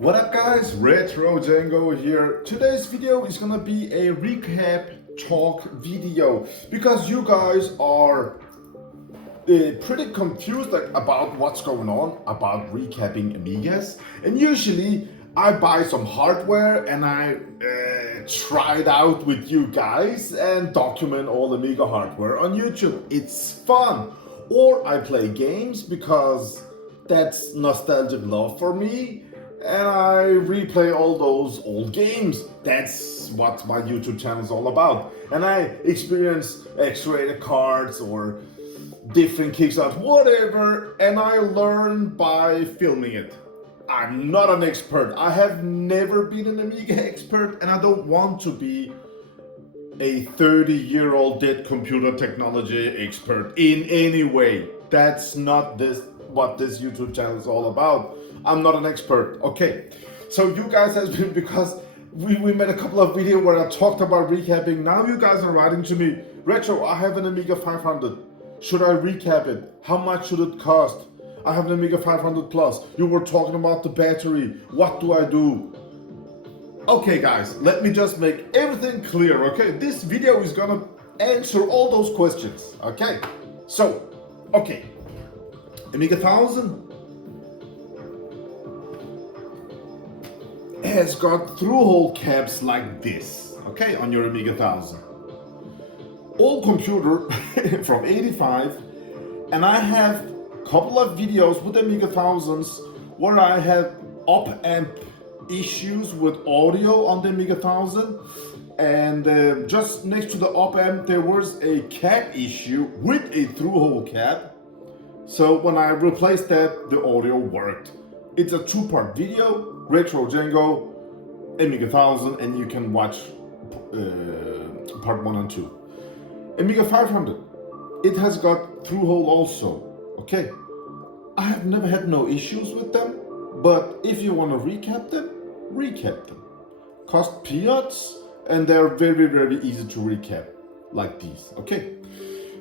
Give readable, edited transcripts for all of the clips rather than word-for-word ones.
What up guys, Retro Django here. Today's video is gonna be a recap talk video because you guys are pretty confused about what's going on about recapping Amigas. And usually I buy some hardware and I try it out with you guys and document all Amiga hardware on YouTube. It's fun. Or I play games because that's nostalgic love for me. And I replay all those old games. That's what my YouTube channel is all about. And I experience X-rated cards or different kickstarts, whatever, and I learn by filming it. I'm not an expert. I have never been an Amiga expert, and I don't want to be a 30-year-old dead computer technology expert in any way. That's not what this YouTube channel is all about. I'm not an expert. Okay, so you guys has been, because we made a couple of videos where I talked about recapping. Now you guys are writing to me, Retro, I have an Amiga 500. Should I recap it? How much should it cost? I have an Amiga 500 Plus. You were talking about the battery. What do I do? Okay guys, let me just make everything clear, okay? This video is gonna answer all those questions, okay? So, okay, Amiga 1000 has got through-hole caps like this, okay, on your Amiga 1000. Old computer from 85, and I have a couple of videos with Amiga 1000s where I had op-amp issues with audio on the Amiga 1000, and just next to the op-amp there was a cap issue with a through-hole cap. So when I replaced that, the audio worked. It's a two-part video, Retro Django, Amiga 1000, and you can watch part 1 and 2. Amiga 500, it has got through-hole also, okay? I have never had no issues with them, but if you want to recap them, recap them. Cost peanuts, and they're very, very easy to recap, like these, okay?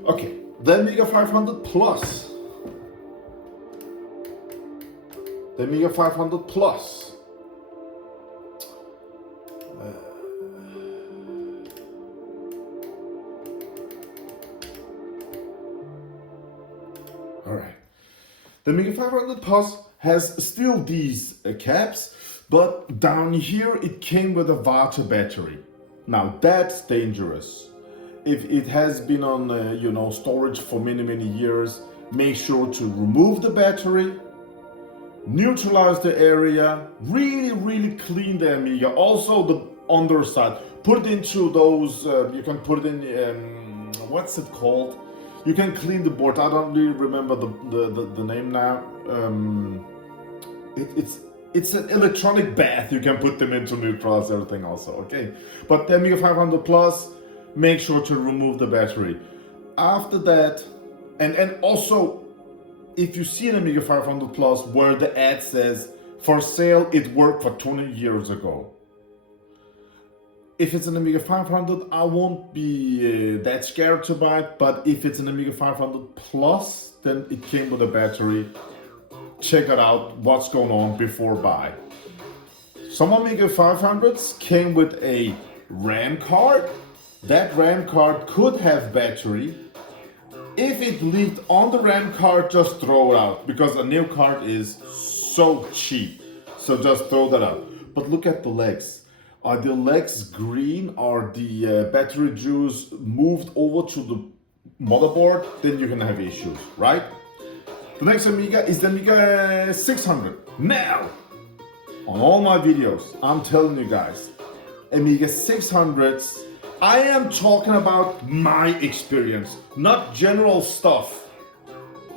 Okay, the Amiga 500 Plus. The Amiga 500 Plus. Alright. The Amiga 500 Plus has still these caps, but down here it came with a water battery. Now that's dangerous. If it has been on storage for many years, make sure to remove the battery, neutralize the area, really clean the Amiga. Also the underside, put it into those, you can put it in, what's it called? You can clean the board. I don't really remember the name now. It's an electronic bath. You can put them into neutralize everything also, okay? But the Amiga 500 Plus, make sure to remove the battery. After that, and also, if you see an Amiga 500 Plus where the ad says, for sale, it worked for 20 years ago. If it's an Amiga 500, I won't be that scared to buy it, but if it's an Amiga 500 Plus, then it came with a battery. Check it out, what's going on before buy. Some Amiga 500s came with a RAM card. That RAM card could have battery. If it leaked on the RAM card, just throw it out, because a new card is so cheap. So just throw that out. But look at the legs. Are the legs green? Are the battery juice moved over to the motherboard? Then you're gonna have issues, right? The next Amiga is the Amiga 600. Now, on all my videos, I'm telling you guys, Amiga 600s, I am talking about my experience, not general stuff.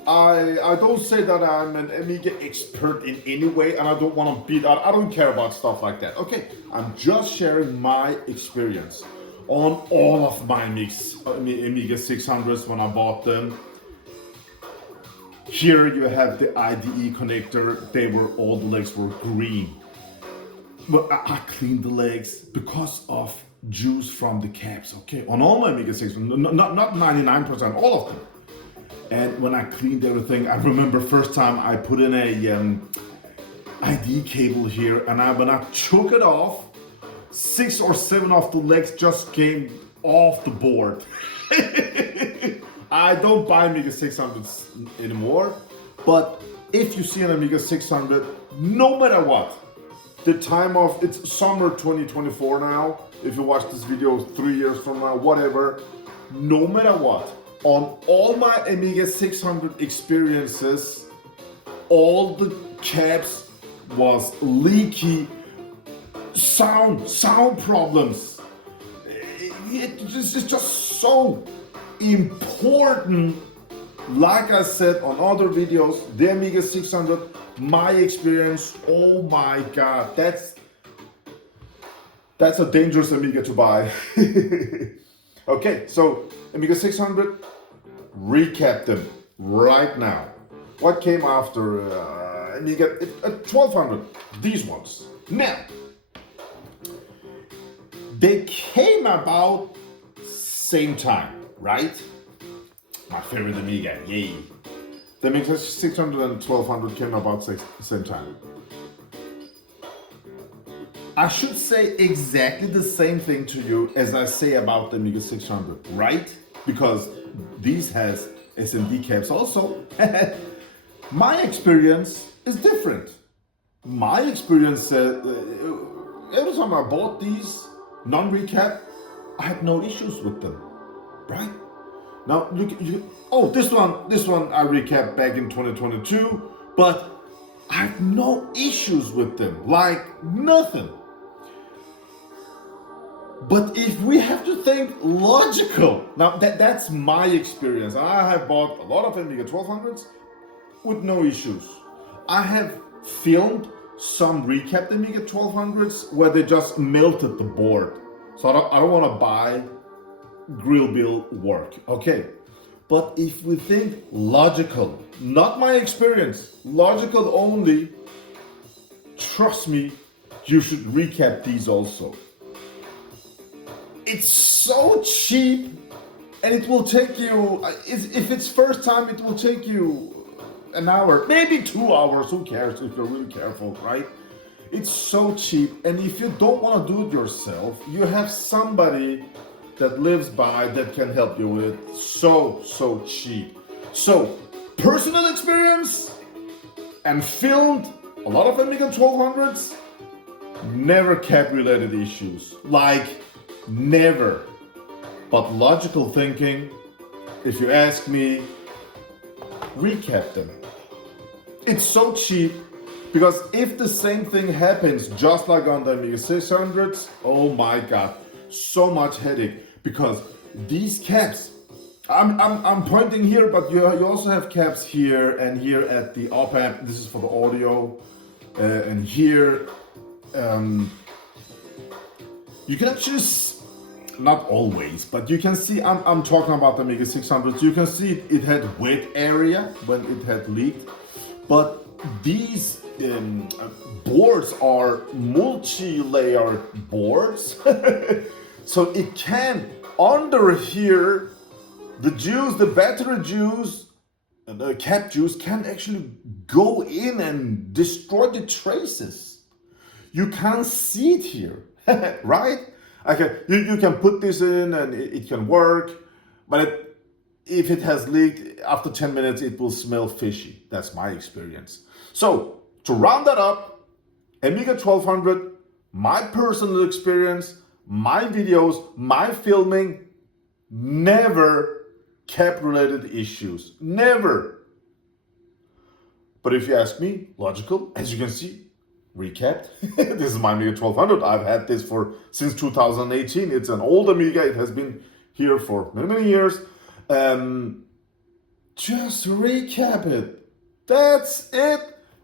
I don't say that I'm an Amiga expert in any way, and I don't want to beat out. I don't care about stuff like that. Okay, I'm just sharing my experience on all of my Amiga 600s when I bought them. Here you have the IDE connector. All the legs were green. But I cleaned the legs because of juice from the caps. Okay, on all my Amiga 600s, not 99%, all of them. And when I cleaned everything, I remember first time I put in a ID cable here, and when I took it off, 6 or 7 of the legs just came off the board. I don't buy Amiga 600s anymore, but if you see an Amiga 600, no matter what, the time of, it's summer 2024 now, if you watch this video 3 years from now, whatever, no matter what, on all my Amiga 600 experiences, all the caps was leaky, sound problems. It's just so important. Like I said on other videos, the Amiga 600, my experience, oh my god, that's a dangerous Amiga to buy. Okay, so Amiga 600, recap them right now. What came after Amiga 1200? These ones. Now, they came about same time, right? My favorite Amiga, yay. The Amiga 600 and 1200 came about same time. I should say exactly the same thing to you as I say about the Amiga 600, right? Because these has SMD caps also. My experience is different. My experience, every time I bought these non-recap, I had no issues with them, right? Now look, oh, this one I recapped back in 2022, but I have no issues with them, like nothing. But if we have to think logical, now that's my experience. I have bought a lot of Amiga 1200s with no issues. I have filmed some recapped Amiga 1200s where they just melted the board. So I don't want to buy grill bill work, okay? But if we think logical, not my experience, logical only, trust me, you should recap these also. It's so cheap, and it will take you, if it's first time, it will take you an hour, maybe 2 hours, who cares if you're really careful, right? It's so cheap, and if you don't want to do it yourself, you have somebody that lives by that can help you with it. So cheap. So, personal experience and filmed a lot of Amiga 1200s, never cap related issues. Like, never. But logical thinking, if you ask me, recap them. It's so cheap, because if the same thing happens just like on the Amiga 600s, oh my god, so much headache. Because these caps, I'm pointing here, but you also have caps here and here at the op amp. This is for the audio, and here you can actually, not always, but you can see, I'm talking about the Amiga 600s. You can see it had wet area when it had leaked, but these boards are multi-layer boards. So it can, under here, the juice, the battery juice, the cap juice can actually go in and destroy the traces. You can't see it here, right? Okay, you can put this in and it can work, but if it has leaked, after 10 minutes it will smell fishy. That's my experience. So, to round that up, Amiga 1200, my personal experience, my videos, my filming, never cap related issues. Never. But if you ask me, logical, as you can see, recapped. This is my Amiga 1200. I've had this since 2018. It's an old Amiga. It has been here for many years. Just recap it. That's it.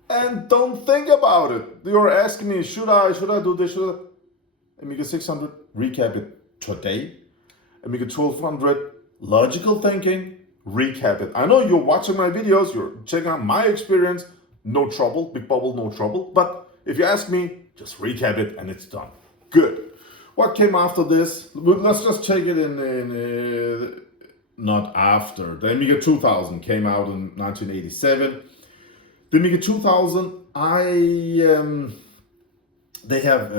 And don't think about it. You're asking me, should I do this? Amiga 600, recap it today. Amiga 1200, logical thinking, recap it. I know you're watching my videos, you're checking out my experience, no trouble, big bubble, no trouble. But if you ask me, just recap it and it's done. Good. What came after this? Let's just check it in not after. The Amiga 2000 came out in 1987. The Amiga 2000 they have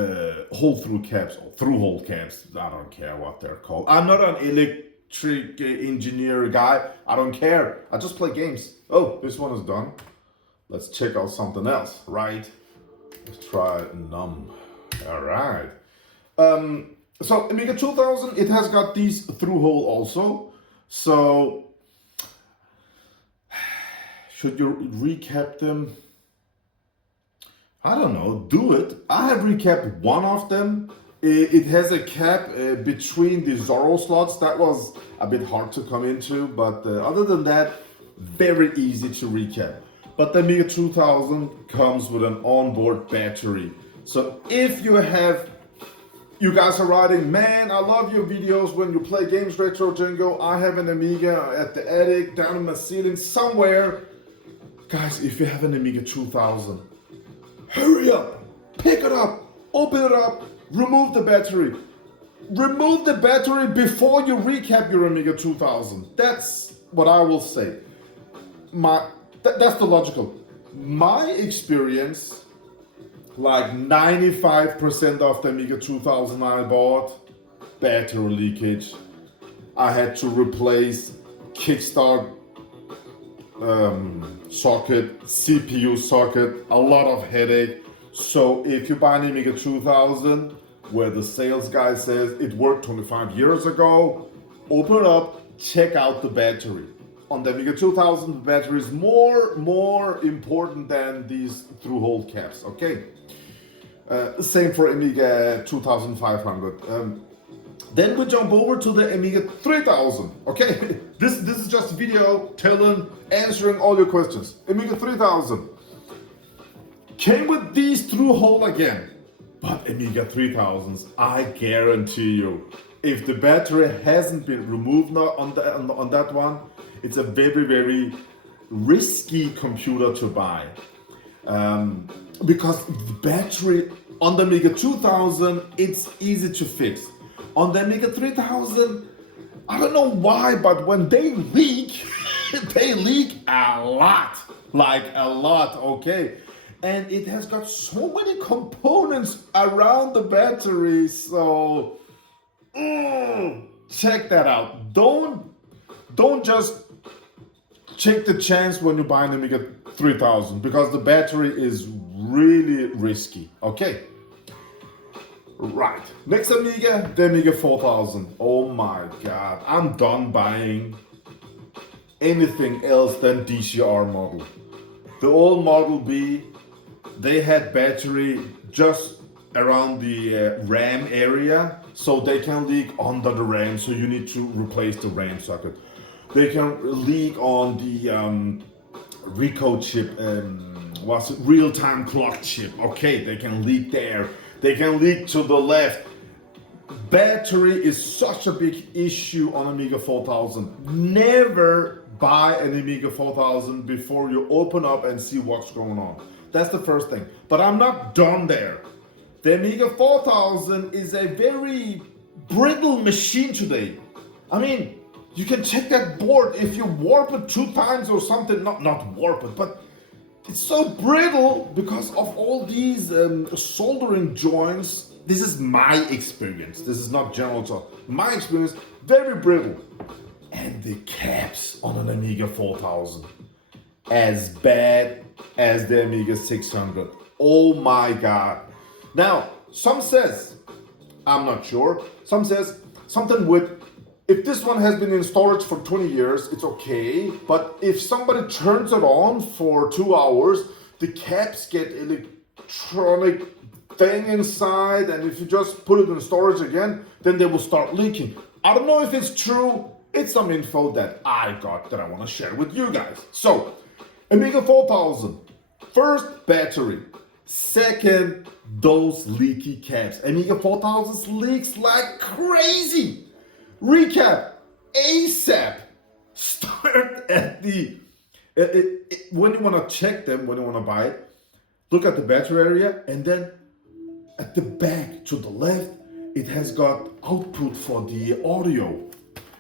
hole-through caps or through-hole caps. I don't care what they're called. I'm not an electric engineer guy. I don't care. I just play games. Oh, this one is done. Let's check out something else, right? Let's try num. All right. So Amiga 2000, it has got these through-hole also. So should you recap them? I don't know, do it. I have recapped one of them. It has a cap between the Zorro slots. That was a bit hard to come into, but other than that, very easy to recap. But the Amiga 2000 comes with an onboard battery. So if you guys are writing, man, I love your videos when you play games, Retro Django. I have an Amiga at the attic, down in my ceiling, somewhere. Guys, if you have an Amiga 2000, hurry up, pick it up, open it up, remove the battery. Remove the battery before you recap your Amiga 2000. That's what I will say. That's the logical. My experience, like 95% of the Amiga 2000 I bought, battery leakage. I had to replace kickstart socket, CPU socket, a lot of headache. So if you buy an Amiga 2000, where the sales guy says it worked 25 years ago, open it up, check out the battery. On the Amiga 2000, the battery is more important than these through-hole caps, okay? Same for Amiga 2500. Then we jump over to the Amiga 3000, okay? This is just video answering all your questions. Amiga 3000 came with these through-hole again, but Amiga 3000s, I guarantee you, if the battery hasn't been removed now on that one, it's a very risky computer to buy. Because the battery on the Amiga 2000, it's easy to fix. On the Amiga 3000, I don't know why, but when they leak, they leak a lot, like a lot, okay? And it has got so many components around the battery, so check that out. Don't just take the chance when you buy an Amiga 3000 because the battery is really risky, okay? Right, next Amiga, the Amiga 4000. Oh my god, I'm done buying anything else than DCR model. The old Model B, they had battery just around the RAM area, so they can leak under the RAM, so you need to replace the RAM socket. They can leak on the Rico chip, what's it, real-time clock chip. Okay, they can leak there. They can leak to the left. Battery is such a big issue on Amiga 4000. Never buy an Amiga 4000 before you open up and see what's going on. That's the first thing. But I'm not done there. The Amiga 4000 is a very brittle machine today. I mean, you can check that board if you warp it 2 times or something. Not warp it, but it's so brittle because of all these soldering joints. This is my experience. This is not general talk. My experience, very brittle. And the caps on an Amiga 4000, as bad as the Amiga 600. Oh my god. Now, some says, I'm not sure, some says something with, if this one has been in storage for 20 years, it's okay. But if somebody turns it on for 2 hours, the caps get electronic thing inside, and if you just put it in storage again, then they will start leaking. I don't know if it's true. It's some info that I got that I want to share with you guys. So, Amiga 4000, first, battery. Second, those leaky caps. Amiga 4000 leaks like crazy. Recap, ASAP. Start at the, when you want to check them, when you want to buy it, look at the battery area, and then at the back to the left, it has got output for the audio.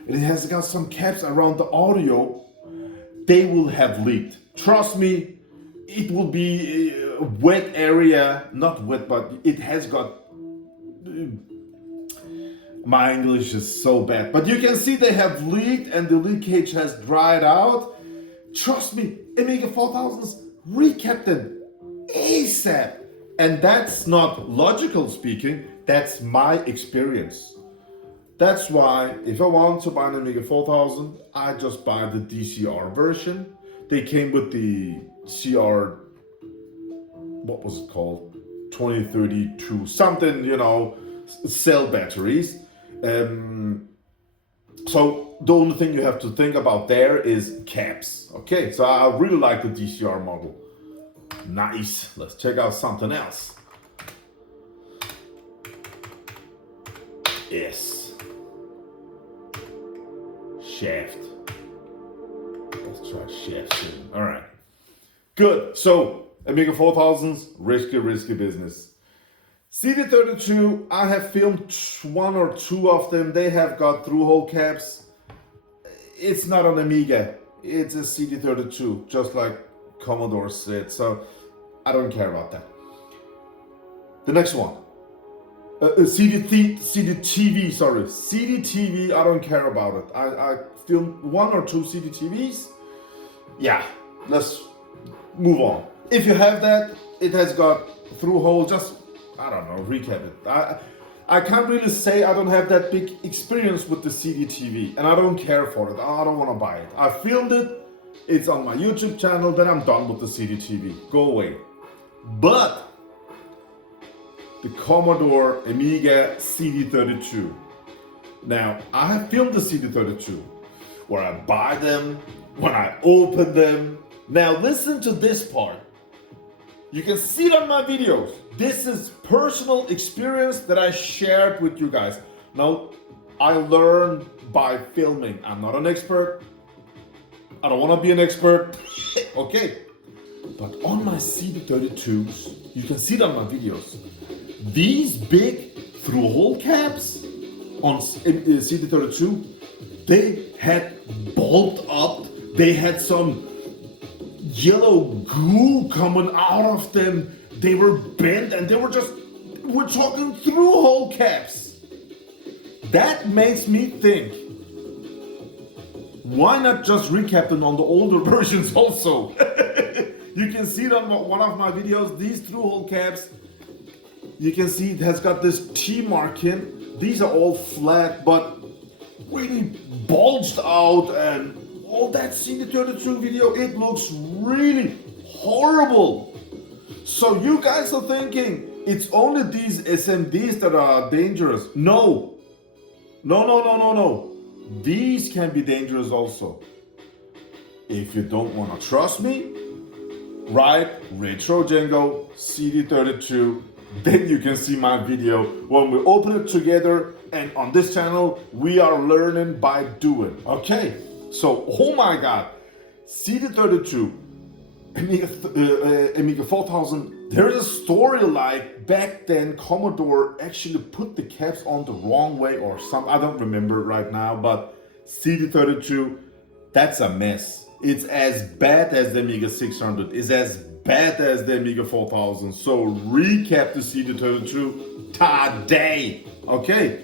It has got some caps around the audio. They will have leaked. Trust me, it will be a wet area, not wet, but it has got, my English is so bad, but you can see they have leaked and the leakage has dried out. Trust me, Amiga 4000s recapped them ASAP. And that's not logical speaking, that's my experience. That's why if I want to buy an Amiga 4000, I just buy the DCR version. They came with the CR, what was it called? 2032, something, you know, cell batteries. So the only thing you have to think about there is caps. Okay, so I really like the DCR model. Nice. Let's check out something else. Yes. Shaft. Let's try shaft soon. All right. Good. So Amiga 4000s, risky business. CD32, I have filmed one or two of them. They have got through-hole caps. It's not an Amiga. It's a CD32, just like Commodore said. So I don't care about that. The next one. CDTV, sorry. CDTV, I don't care about it. I filmed one or two CDTVs. Yeah, let's move on. If you have that, it has got through-hole, just, I don't know, recap it. I can't really say I don't have that big experience with the CDTV, and I don't care for it. I don't want to buy it. I filmed it, it's on my YouTube channel, then I'm done with the CDTV. Go away. But the Commodore Amiga CD32. Now, I have filmed the CD32, where I buy them, when I open them. Now listen to this part. You can see it on my videos. This is personal experience that I shared with you guys. Now, I learned by filming. I'm not an expert. I don't want to be an expert. Okay. But on my CD32s, you can see it on my videos. These big through-hole caps on CD32, they had bulked up. They had some yellow goo coming out of them. They were bent and they were just, we're talking through-hole caps. That makes me think, why not just recap them on the older versions also? You can see it on one of my videos, these through-hole caps. You can see it has got this T marking. These are all flat, but really bulged out, and all that CD32 video, it looks really horrible. So you guys are thinking it's only these SMDs that are dangerous. No. These can be dangerous also. If you don't want to trust me, write Retro Django CD32. Then you can see my video when we open it together, and on this channel we are learning by doing. Okay, so oh my god, CD32, Amiga 4000, there's a story like back then Commodore actually put the caps on the wrong way or something. I don't remember right now, but CD32, that's a mess. It's as bad as the Amiga 600, it's as bad as the Amiga 4000. So recap the CD32 today. Okay,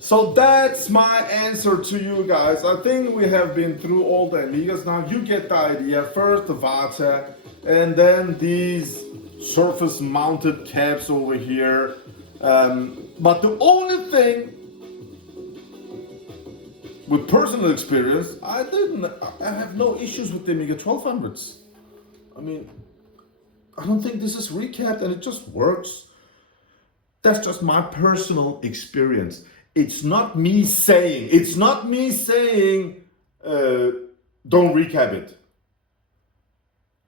so that's my answer to you guys. I think we have been through all the Amigas now. You get the idea. First the Vata, and then these surface mounted caps over here. But the only thing with personal experience, I have no issues with the Amiga 1200s. I mean, I don't think this is recapped and it just works. That's just my personal experience. It's not me saying, don't recap it.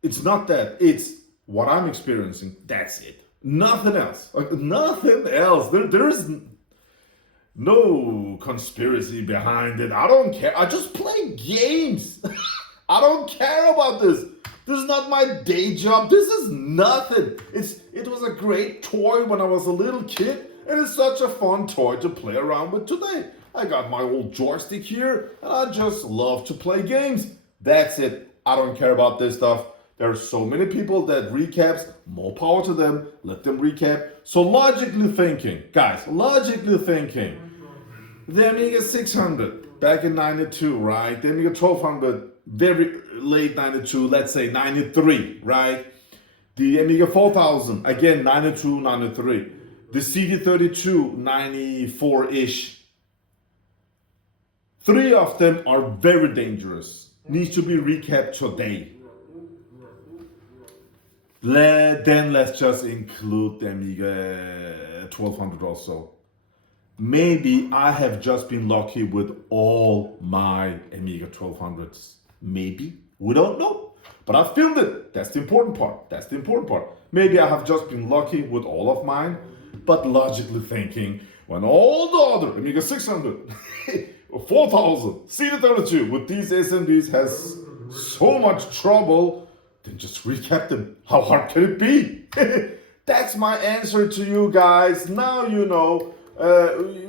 It's not that. It's what I'm experiencing. That's it. Nothing else. Nothing else. There is no conspiracy behind it. I don't care. I just play games. I don't care about this. This is not my day job. This is nothing. It was a great toy when I was a little kid, and it's such a fun toy to play around with today. I got my old joystick here, and I just love to play games. That's it. I don't care about this stuff. There are so many people that recaps, more power to them, let them recap. So logically thinking, guys, logically thinking, the Amiga 600 back in 92, right? The Amiga 1200, very late 92, let's say 93, right? The Amiga 4000, again 92, 93. The CD32, 94-ish. Three of them are very dangerous. Needs to be recapped today. Then let's just include the Amiga 1200 also. Maybe I have just been lucky with all my Amiga 1200s. Maybe. We don't know. But I filmed it. That's the important part. That's the important part. Maybe I have just been lucky with all of mine. But logically thinking, when all the other Amiga 600, 4000, CD32 with these SMBs has so much trouble, then just recap them. How hard can it be? That's my answer to you guys. Now you know.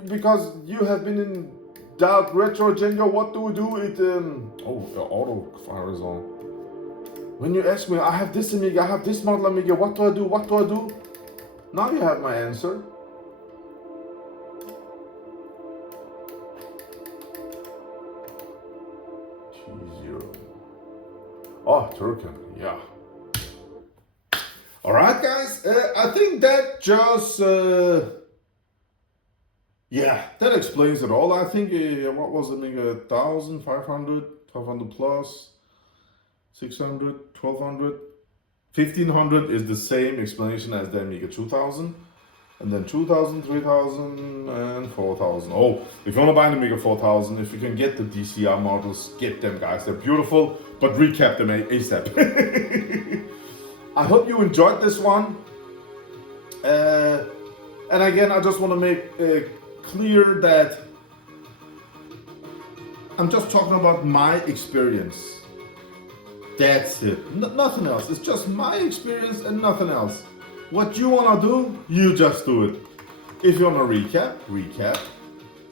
Because you have been in doubt, Retro Django, what do we do? Auto fire is on. When you ask me, I have this Amiga, I have this model Amiga, what do I do? What do I do? Now you have my answer. T0. Oh, Turkin, yeah. All right, guys. I think that just. Yeah, that explains it all. I think, what was it, Amiga 1000, 500, 1200 plus, 600, 1200, 1500 is the same explanation as the Amiga 2000, and then 2000, 3000, and 4000. Oh, if you want to buy an Amiga 4000, if you can get the DCR models, get them, guys. They're beautiful, but recap them ASAP. I hope you enjoyed this one. And again, I just want to make clear that I'm just talking about my experience. That's it. Nothing else. It's just my experience and nothing else. What you want to do, you just do it. If you want to recap, recap.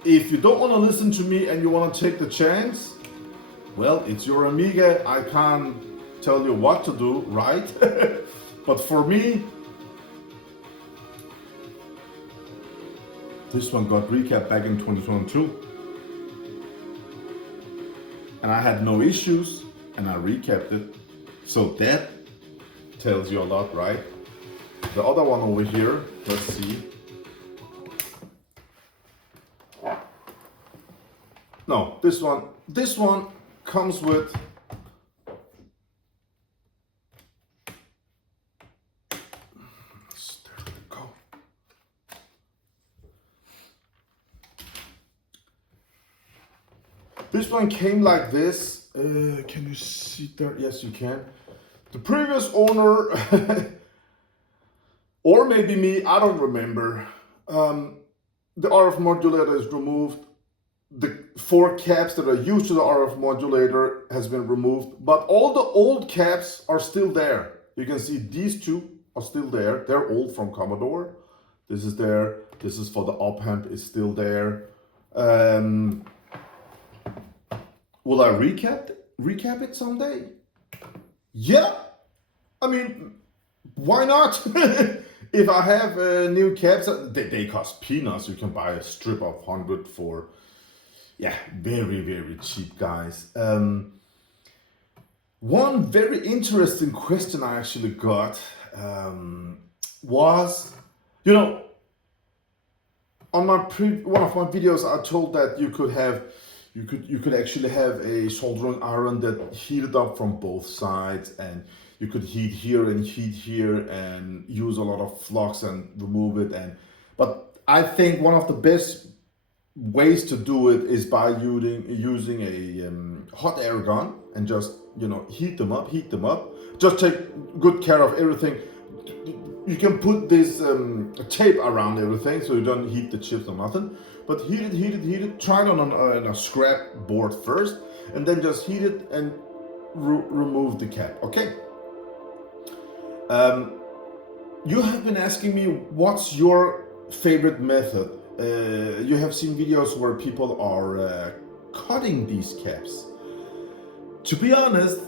If you don't want to listen to me and you want to take the chance, well, it's your Amiga. I can't tell you what to do, right? But for me, this one got recapped back in 2022. And I had no issues, and I recapped it. So that tells you a lot, right? The other one over here, let's see. No, this one comes with This one came like this. Can you see there? Yes, you can. The previous owner, or maybe me, I don't remember. The RF modulator is removed. The 4 caps that are used to the RF modulator has been removed, but all the old caps are still there. You can see these 2 are still there. They're old from Commodore. This is there. This is for the op amp, is still there. Will I recap it someday? Yeah. I mean, why not? If I have new caps, they cost peanuts. You can buy a strip of 100 for, yeah, very, very cheap, guys. One very interesting question I actually got was, you know, on my one of my videos, I told that you could actually have a soldering iron that heated up from both sides, and you could heat here and use a lot of flux and remove it. But I think one of the best ways to do it is by using a hot air gun and just, you know, heat them up. Just take good care of everything. You can put this tape around everything so you don't heat the chips or nothing. But heat it. Try it on a scrap board first, and then just heat it and remove the cap. Okay. You have been asking me what's your favorite method. You have seen videos where people are cutting these caps. To be honest,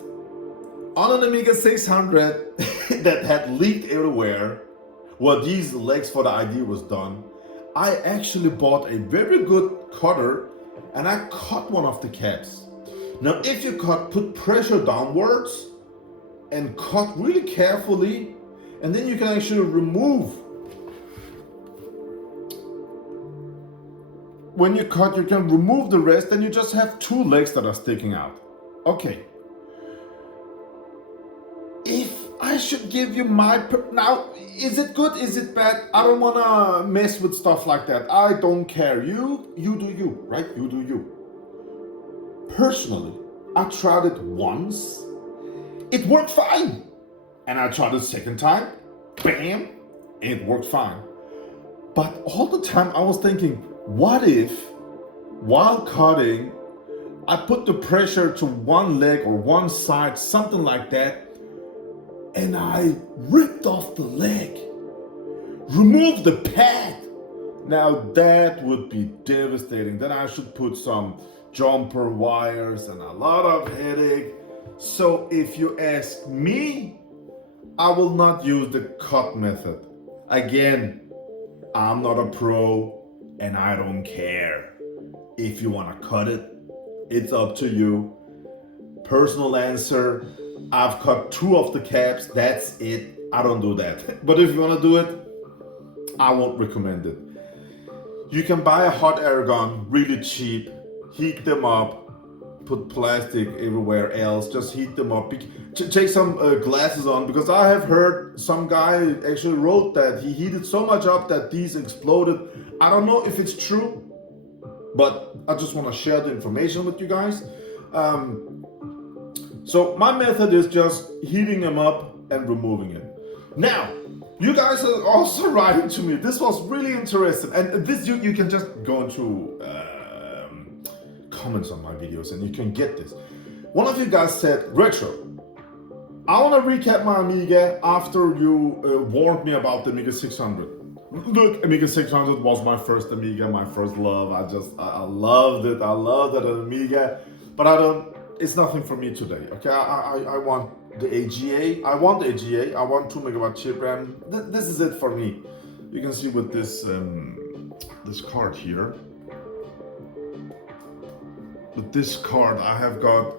On an Amiga 600 that had leaked everywhere, where these legs for the ID was done, I actually bought a very good cutter and I cut one of the caps. Now if you put pressure downwards and cut really carefully, and then you can actually remove. When you cut, you can remove the rest, and you just have two legs that are sticking out. Okay. If I should give you now, is it good? Is it bad? I don't wanna mess with stuff like that. I don't care. You do you, right? You do you. Personally, I tried it once. It worked fine. And I tried it second time. Bam! It worked fine. But all the time I was thinking, what if, while cutting, I put the pressure to one leg or one side, something like that, and I ripped off the leg, removed the pad. Now that would be devastating. Then I should put some jumper wires and a lot of headache. So if you ask me, I will not use the cut method. Again, I'm not a pro and I don't care. If you want to cut it, it's up to you. Personal answer, I've cut two of the caps, that's it. I don't do that. But if you want to do it, I won't recommend it. You can buy a hot air gun, really cheap, heat them up, put plastic everywhere else, just heat them up. Take some glasses on, because I have heard some guy actually wrote that he heated so much up that these exploded. I don't know if it's true, but I just want to share the information with you guys. So my method is just heating them up and removing it. Now, you guys are also writing to me. This was really interesting, and this you can just go into comments on my videos and you can get this. One of you guys said, Retro, I want to recap my Amiga after you warned me about the Amiga 600. Look, Amiga 600 was my first Amiga, my first love. I loved it. I loved that Amiga, but it's nothing for me today. Okay, I want the AGA. I want AGA. I want 2 megabyte chip RAM. This is it for me. You can see with this this card here. With this card, I have got.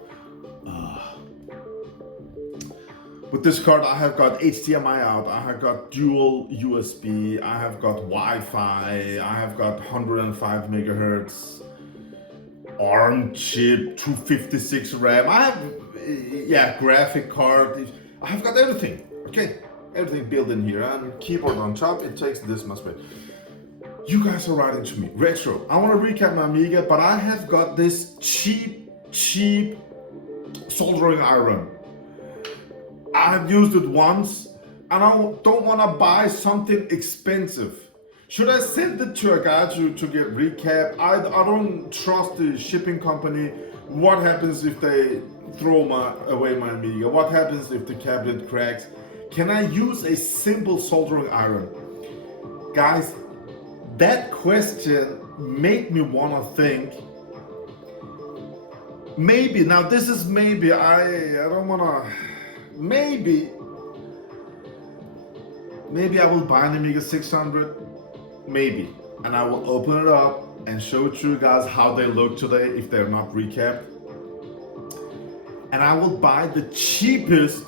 With this card, I have got HDMI out. I have got dual USB. I have got Wi-Fi. I have got 105 megahertz. ARM chip, 256 RAM. I have, graphic card. I have got everything. Okay, everything built in here, and keyboard on top. It takes this much space. You guys are writing to me, Retro, I want to recap my Amiga, but I have got this cheap soldering iron. I've used it once, and I don't want to buy something expensive. Should I send it to a guy to get recap? I don't trust the shipping company. What happens if they throw away my Amiga? What happens if the cabinet cracks? Can I use a simple soldering iron? Guys, that question made me want to think. Maybe, now this is maybe, I don't want to, maybe I will buy an Amiga 600. Maybe, and I will open it up and show it to you guys how they look today if they're not recapped. And I will buy the cheapest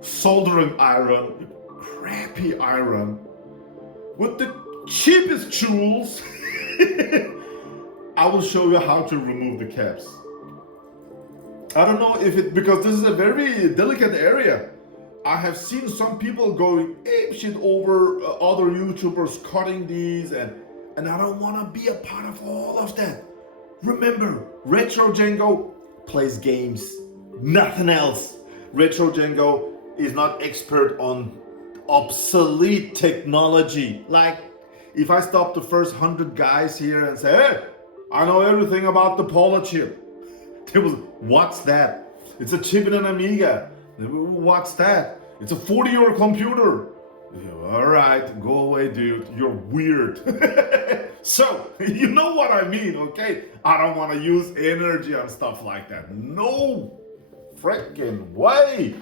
soldering iron, crappy iron, with the cheapest tools. I will show you how to remove the caps. I don't know if because this is a very delicate area. I have seen some people going apeshit over other YouTubers cutting these, and I don't want to be a part of all of that. Remember, Retro Django plays games, nothing else. Retro Django is not expert on obsolete technology. Like, if I stop the first 100 guys here and say, hey, I know everything about the Polar chip. They was, what's that? It's a chip in an Amiga. What's that? It's a 40-year computer. All right, go away, dude. You're weird. So, you know what I mean, okay? I don't want to use energy on stuff like that. No. freaking way.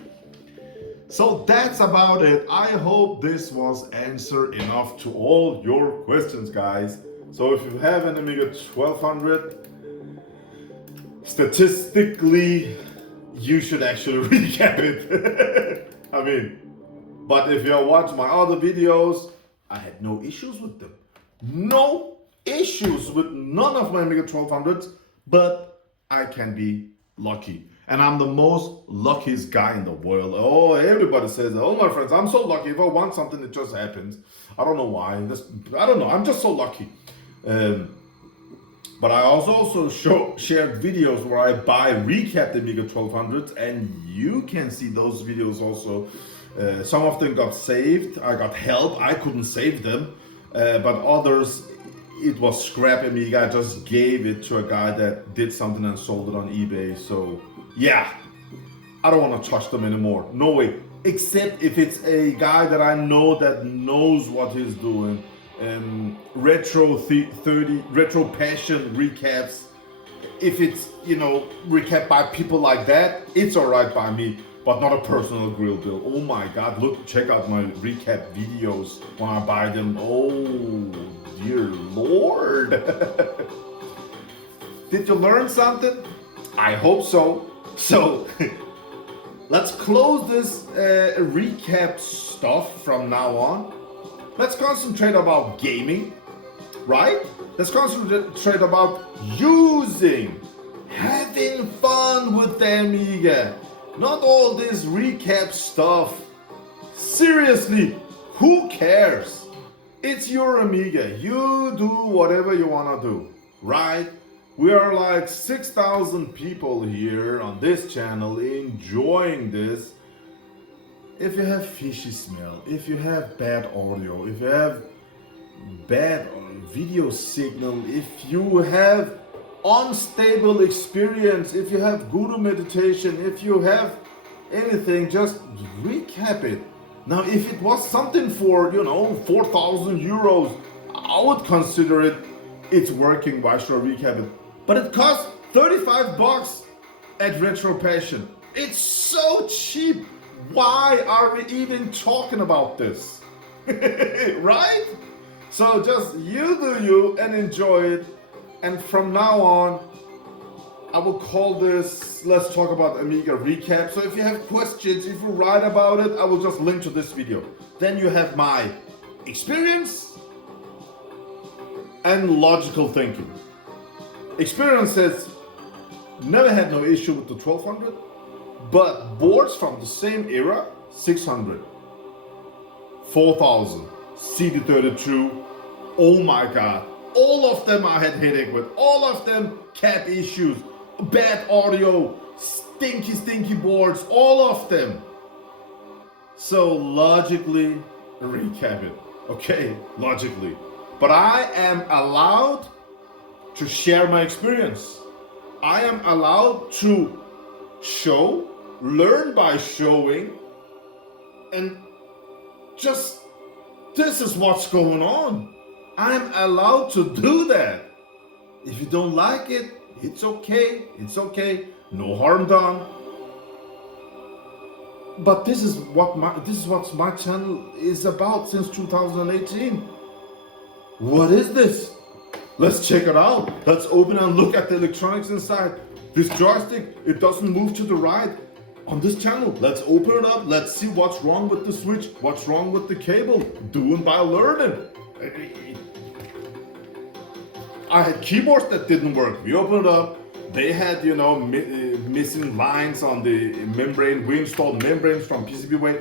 So that's about it. I hope this was answered enough to all your questions, guys. So if you have an Amiga 1200, statistically, you should actually recap it. I mean, but if you watch my other videos, I had no issues with them. No issues with none of my Amiga 1200s, but I can be lucky. And I'm the most luckiest guy in the world. Oh, everybody says that. Oh, my friends, I'm so lucky. If I want something, it just happens. I don't know why. I don't know. I'm just so lucky. But I also shared videos where I recap the Amiga 1200s, and you can see those videos also. Some of them got saved. I got help. I couldn't save them. But others, it was scrap Amiga. I just gave it to a guy that did something and sold it on eBay. So yeah, I don't want to touch them anymore. No way. Except if it's a guy that I know that knows what he's doing. Retro passion recaps. If it's, recap by people like that, it's alright by me, but not a personal grill bill. Oh my god, check out my recap videos when I buy them. Oh dear lord. Did you learn something? I hope so. So let's close this recap stuff from now on. Let's concentrate about gaming, right? Let's concentrate about having fun with the Amiga. Not all this recap stuff. Seriously, who cares? It's your Amiga. You do whatever you want to do, right? We are like 6,000 people here on this channel enjoying this. If you have fishy smell, if you have bad audio, if you have bad video signal, if you have unstable experience, if you have guru meditation, if you have anything, just recap it. Now, if it was something for, 4,000 euros, I would consider it's working. Why should I recap it? But it costs 35 bucks at Retro Passion. It's so cheap. Why are we even talking about this? Right? So just you do you and enjoy it. And from now on, I will call this Let's Talk About Amiga Recap. So if you have questions, if you write about it, I will just link to this video. Then you have my experience and logical thinking. Experience says, never had no issue with the 1200. But boards from the same era, 600, 4000, CD32, oh my god, all of them I had headache with, all of them cap issues, bad audio, stinky boards, all of them. So logically, recap it, okay, logically. But I am allowed to share my experience. I am allowed to learn by showing, and just this is what's going on. I'm allowed to do that. If you don't like it, it's okay. It's okay. No harm done. But this is what my channel is about since 2018. What is this? Let's check it out. Let's open and look at the electronics inside. This joystick, it doesn't move to the right on this channel. Let's open it up. Let's see what's wrong with the switch, what's wrong with the cable. Doing by learning. I had keyboards that didn't work. We opened it up. They had, missing lines on the membrane. We installed membranes from PCBWay.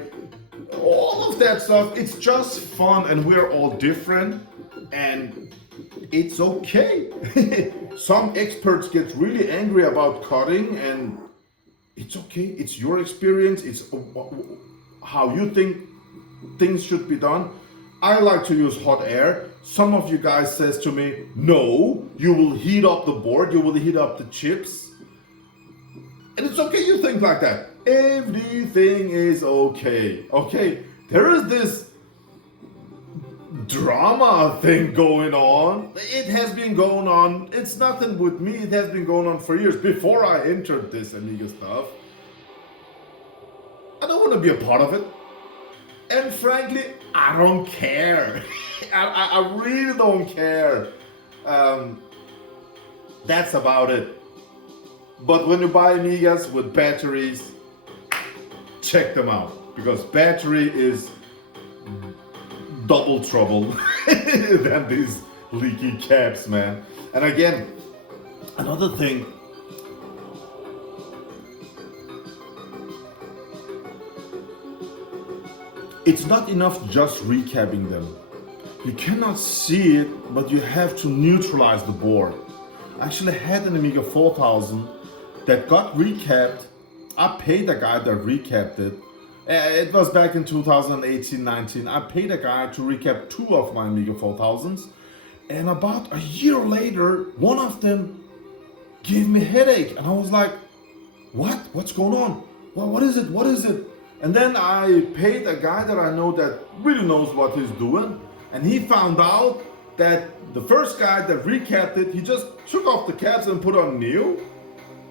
All of that stuff. It's just fun, and we're all different, and it's okay. Some experts get really angry about cutting, and it's okay. It's your experience. It's how you think things should be done. I like to use hot air. Some of you guys says to me, no, you will heat up the board, you will heat up the chips. And it's okay you think like that. Everything is okay. Okay, there is this drama thing going on. It has been going on. It's nothing with me. It has been going on for years. Before I entered this Amiga stuff, I don't want to be a part of it. And frankly, I don't care. I really don't care. That's about it. But when you buy Amigas with batteries, check them out, because battery is double trouble than these leaky caps, man. And again, another thing, it's not enough just recapping them. You cannot see it, but you have to neutralize the board. I actually had an Amiga 4000 that got recapped. I paid a guy that recapped it. It was back in 2018-19. I paid a guy to recap 2 of my Amiga 4000s. And about a year later, one of them gave me a headache. And I was like, what? What's going on? Well, what is it? What is it? And then I paid a guy that I know that really knows what he's doing. And he found out that the first guy that recapped it, he just took off the caps and put on new.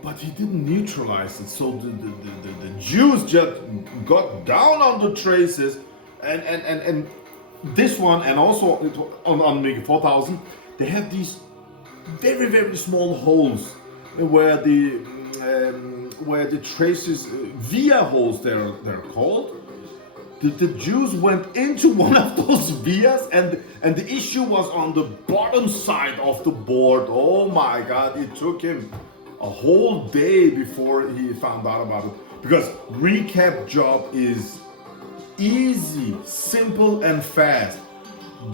But he didn't neutralize it, so the juice just got down on the traces, and this one, and also on Amiga 4000, they have these very, very small holes where the traces, via holes they're called. The juice went into one of those vias, and the issue was on the bottom side of the board. Oh my God, it took him a whole day before he found out about it, because recap job is easy, simple and fast,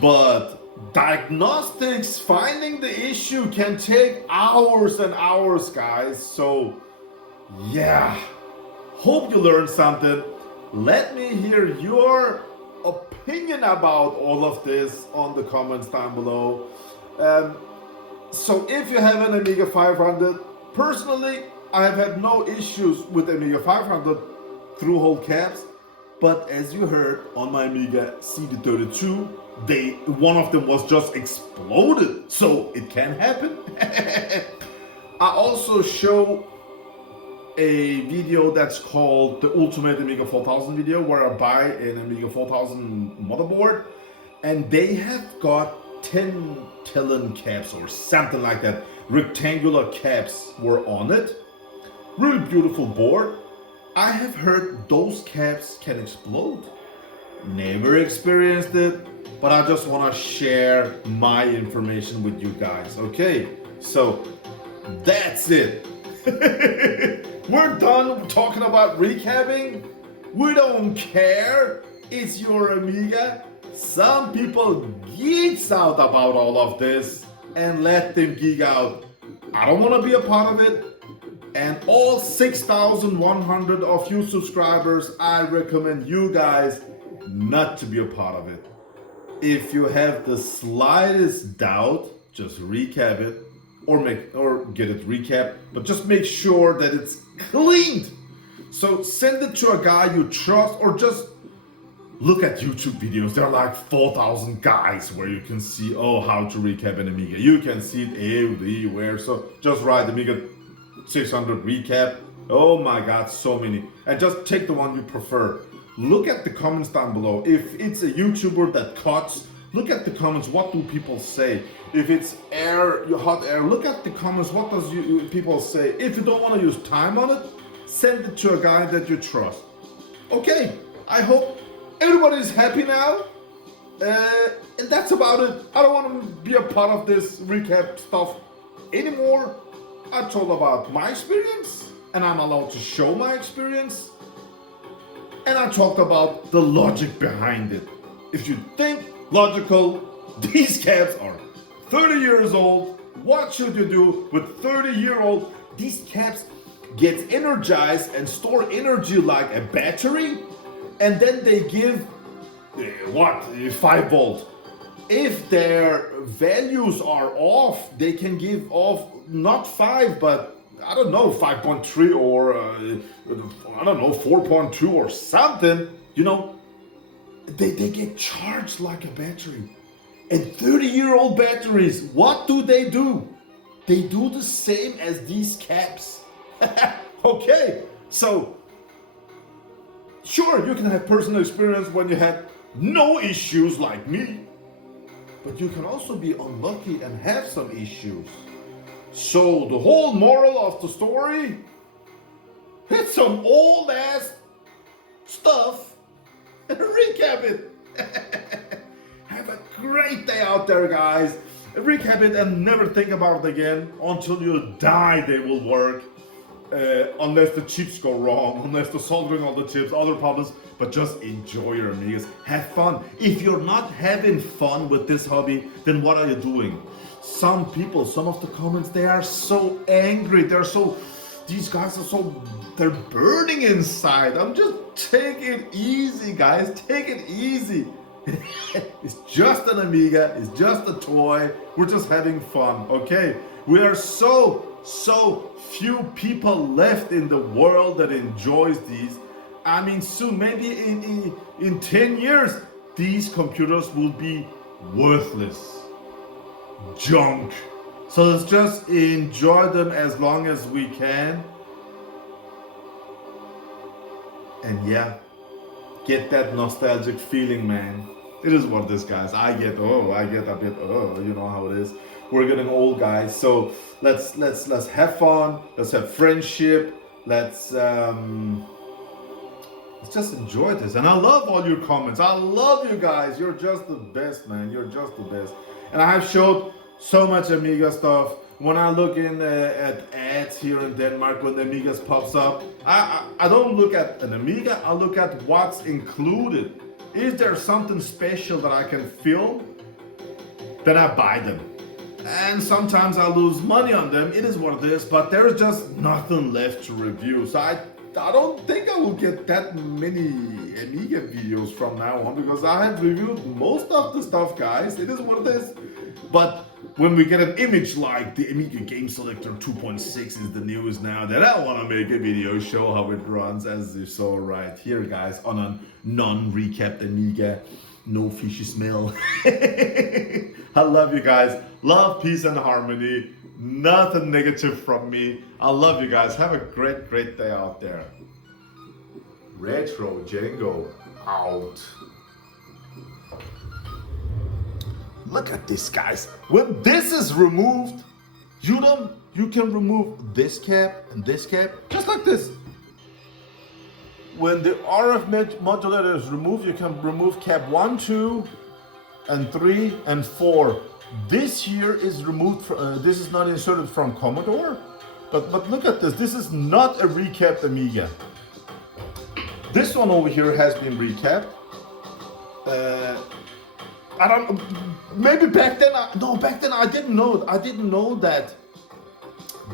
but diagnostics, finding the issue, can take hours and hours, guys. So yeah, hope you learned something. Let me hear your opinion about all of this on the comments down below. So if you have an Amiga 500, personally, I have had no issues with Amiga 500 through-hole caps, but as you heard on my Amiga CD32, one of them was just exploded, so it can happen. I also show a video that's called the Ultimate Amiga 4000 video, where I buy an Amiga 4000 motherboard, and they have got 10 Talon caps or something like that. Rectangular caps were on it. Really beautiful board. I have heard those caps can explode. Never experienced it, but I just want to share my information with you guys. Okay, so that's it. We're done talking about recapping. We don't care. It's your Amiga. Some people geeks out about all of this, and let them geek out. I don't want to be a part of it. And all 6,100 of you subscribers, I recommend you guys not to be a part of it. If you have the slightest doubt, just recap it, or get it recapped, but just make sure that it's cleaned. So send it to a guy you trust, or just look at YouTube videos. There are like 4,000 guys where you can see, oh, how to recap an Amiga. You can see it everywhere. So just write Amiga 600 recap. Oh my God, so many. And just take the one you prefer. Look at the comments down below. If it's a YouTuber that cuts, look at the comments. What do people say? If it's hot air, look at the comments. What does people say? If you don't want to use time on it, send it to a guy that you trust. Okay, I hope everybody's happy now. And that's about it. I don't want to be a part of this recap stuff anymore. I told about my experience, and I'm allowed to show my experience. And I talked about the logic behind it. If you think logical, these caps are 30 years old. What should you do with 30-year-old? These caps get energized and store energy like a battery, and then they give 5 volt. If their values are off, they can give off not 5, but I don't know, 5.3 or I don't know, 4.2 or something. You know, they get charged like a battery. And 30-year-old batteries, what do? They do the same as these caps. Okay, so Sure, you can have personal experience when you had no issues like me, but you can also be unlucky and have some issues. So the whole moral of the story, hit some old ass stuff and recap it. Have a great day out there, guys. Recap it and never think about it again. Until you die, they will work. Unless the chips go wrong, unless the soldering on the chips, other problems, but just enjoy your Amigas. Have fun. If you're not having fun with this hobby, then what are you doing? Some people, some of the comments, they are so angry. These guys are so, they're burning inside. I'm just, take it easy, guys. Take it easy. It's just an Amiga. It's just a toy. We're just having fun, okay? We are so few people left in the world that enjoys these. I mean, soon, maybe in 10 years, these computers will be worthless. Junk. So let's just enjoy them as long as we can. And yeah, get that nostalgic feeling, man. It is what it is, guys. I get a bit, you know how it is. We're getting old, guys. So let's have fun. Let's have friendship. Let's just enjoy this. And I love all your comments. I love you guys. You're just the best, man. You're just the best. And I have showed so much Amiga stuff. When I look in at ads here in Denmark, when the Amigas pops up, I don't look at an Amiga. I look at what's included. Is there something special that I can film? Then I buy them. And sometimes I lose money on them. It is what it is, but there's just nothing left to review. So I don't think I will get that many Amiga videos from now on, because I have reviewed most of the stuff, guys. It is what it is. But when we get an image like the Amiga Game Selector 2.6 is the newest now, then I want to make a video, show how it runs, as you saw right here, guys, on a non-recapped Amiga. No fishy smell. I love you guys. Love, peace, and harmony. Nothing negative from me. I love you guys. Have a great day out there. Retro Django out. Look at this, guys. When this is removed, you can remove this cap and this cap, just like this. When the RF modulator is removed, you can remove cap 1, 2, and 3, and 4. This here is removed. This is not inserted from Commodore, but look at this. This is not a recapped Amiga. This one over here has been recapped. I don't. Maybe back then. Back then I didn't know. I didn't know that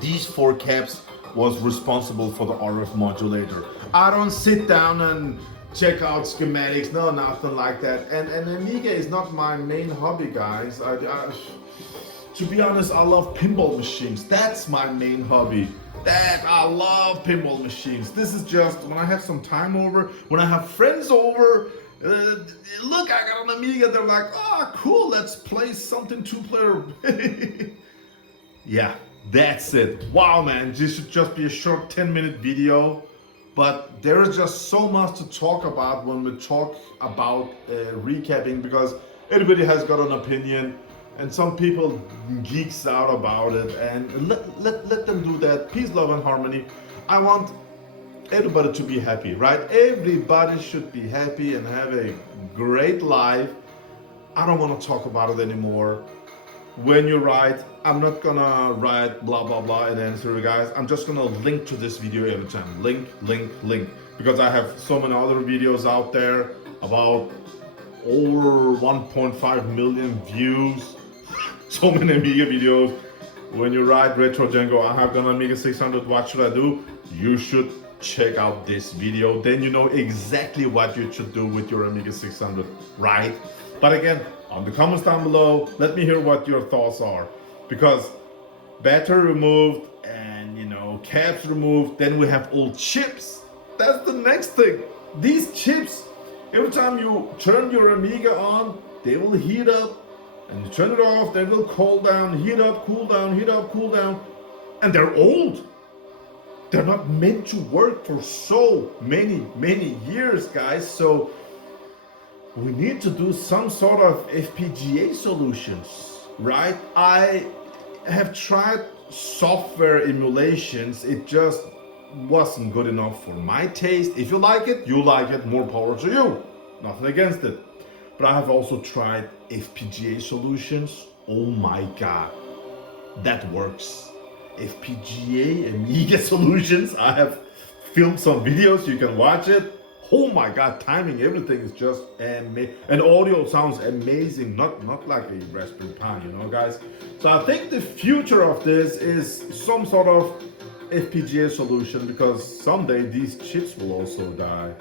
these 4 caps was responsible for the RF modulator. I don't sit down and check out schematics, no, nothing like that. And Amiga is not my main hobby, guys. To be honest, I love pinball machines. That's my main hobby. I love pinball machines. This is just when I have some time over, when I have friends over. Look, I got an Amiga. They're like, oh, cool, let's play something 2-player. Yeah, that's it. Wow, man, this should just be a short 10-minute video. But there is just so much to talk about when we talk about recapping, because everybody has got an opinion and some people geeks out about it, and let them do that. Peace, love, and harmony. I want everybody to be happy, right? Everybody should be happy and have a great life. I don't want to talk about it anymore. When you write, I'm not gonna write blah blah blah and answer you guys. I'm just gonna link to this video every time. Link, because I have so many other videos out there, about over 1.5 million views. So many Amiga videos. When you write Retro Django, I have an Amiga 600, what should I do? You should check out this video. Then you know exactly what you should do with your Amiga 600, right? But again, on the comments down below, let me hear what your thoughts are. Because battery removed and caps removed, then we have old chips. That's the next thing. These chips, every time you turn your Amiga on, they will heat up, and you turn it off, they will cool down, heat up, cool down, heat up, cool down, and they're old. they're not meant to work for so many years, guys. So we need to do some sort of FPGA solutions, right? I have tried software emulations. It just wasn't good enough for my taste. If you like it, you like it, more power to you. Nothing against it. But I have also tried FPGA solutions. Oh my God, that works. FPGA Amiga solutions. I have filmed some videos, you can watch it. Oh my God, timing, everything is just amazing. And audio sounds amazing, not like a Raspberry Pi, you know, guys. So I think the future of this is some sort of FPGA solution, because someday these chips will also die.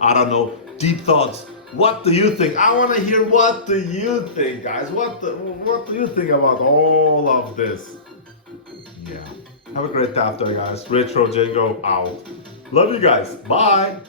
I don't know, deep thoughts. What do you think? I want to hear, what do you think, guys? What do you think about all of this? Yeah. Have a great day after, guys. Retro Django out. Love you guys. Bye.